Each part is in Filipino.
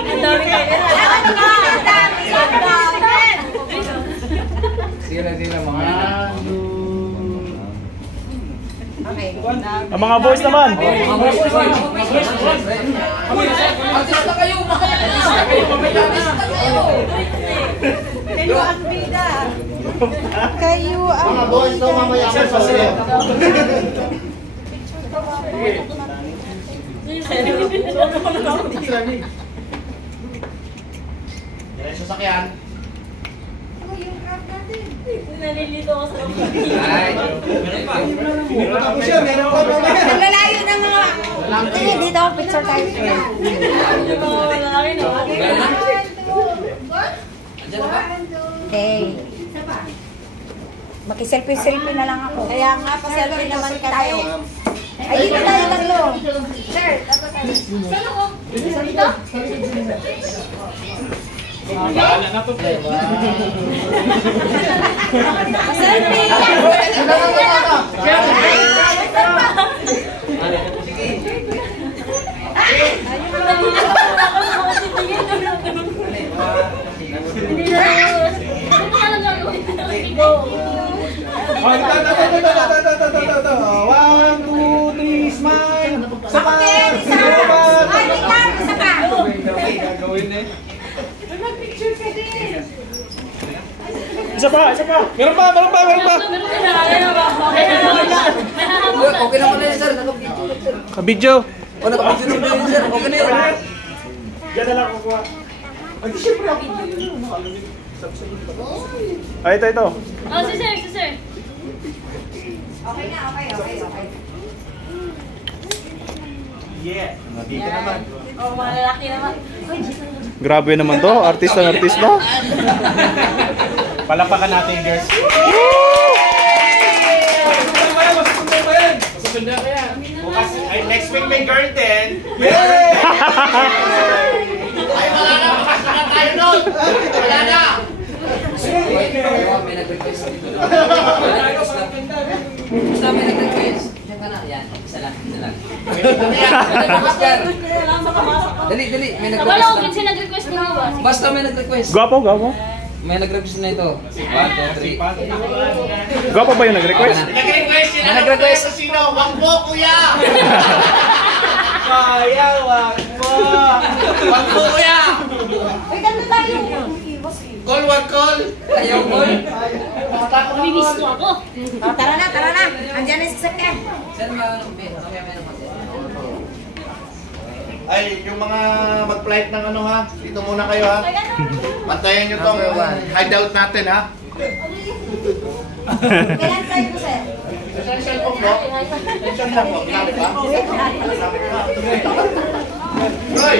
Ang dami kayo. Sila mga. Okay. Ang mga boys naman. Mga boys. Artista kayo. Artista kayo. Kayo ang bida. Kayo ang Mga boys, no, mamaya ako sa sila. Diretso sakyan. Nalilito ako sa kapatid. Ay. Nalalayo na nga. Hindi, dito ako picture tayo. Lalaki no? Okay. Makiselfie-selfie na lang ako. Kaya nga, pa-selfie naman tayo. Ay, dito tayo tatlo. Sir, tatlo tayo. Saan ako? Dito? Selfie! One, two, three, smile. Sapa. Isa pa. Meron pa. Okay na pala yun, sir. Ka-video. O, nakapagsunod na yun, sir. Okay na yun. Diyan na lang kukuha. Ay, ito. Oh, si sir. Okay na, okay. Yeah. Dito naman. Oh, mga lalaki naman. Grabe naman to. Artista. Palapakan natin, girls. Bukas, next week may girl din. Yay! Ay, wala na. Bukas na tayo nun. Wala na. May nag-request dito. Basta may nag-request. Diyan ka na. Yan. Isa lang. Dali. May Wala nag-request ko na. kasi nag-request mo ba? Basta may nag-request. Gwapo. May nag-request na ito. 1, 2, 3. Gwapo ba yung nag-request? Nag-request yun. May nag-request. Sino? Wag mo, kuya. Kaya, wag mo. Wag mo, kuya. Uy, ganda tayo. Call, wag call. Ayaw ko. Bibis ko ako. Oh, tara na. Andiyan na si Sakyan. Saan ba ang bin? Mamaya may naman. Ay, yung mga mag-flight ng ano ha, dito muna kayo ha. Pantayan nyo tong hideout natin ha. Kailan tayo po, sir? Saan yung cellphone mo? Yung cellphone mo, ginamit ba? Ginamit ba? Roy!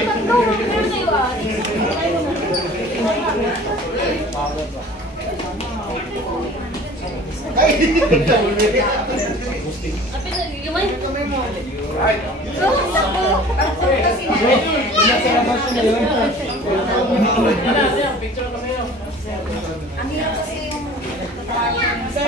Ay! Gimay, kamay mo. Right. Ang hirap kasi yung Sa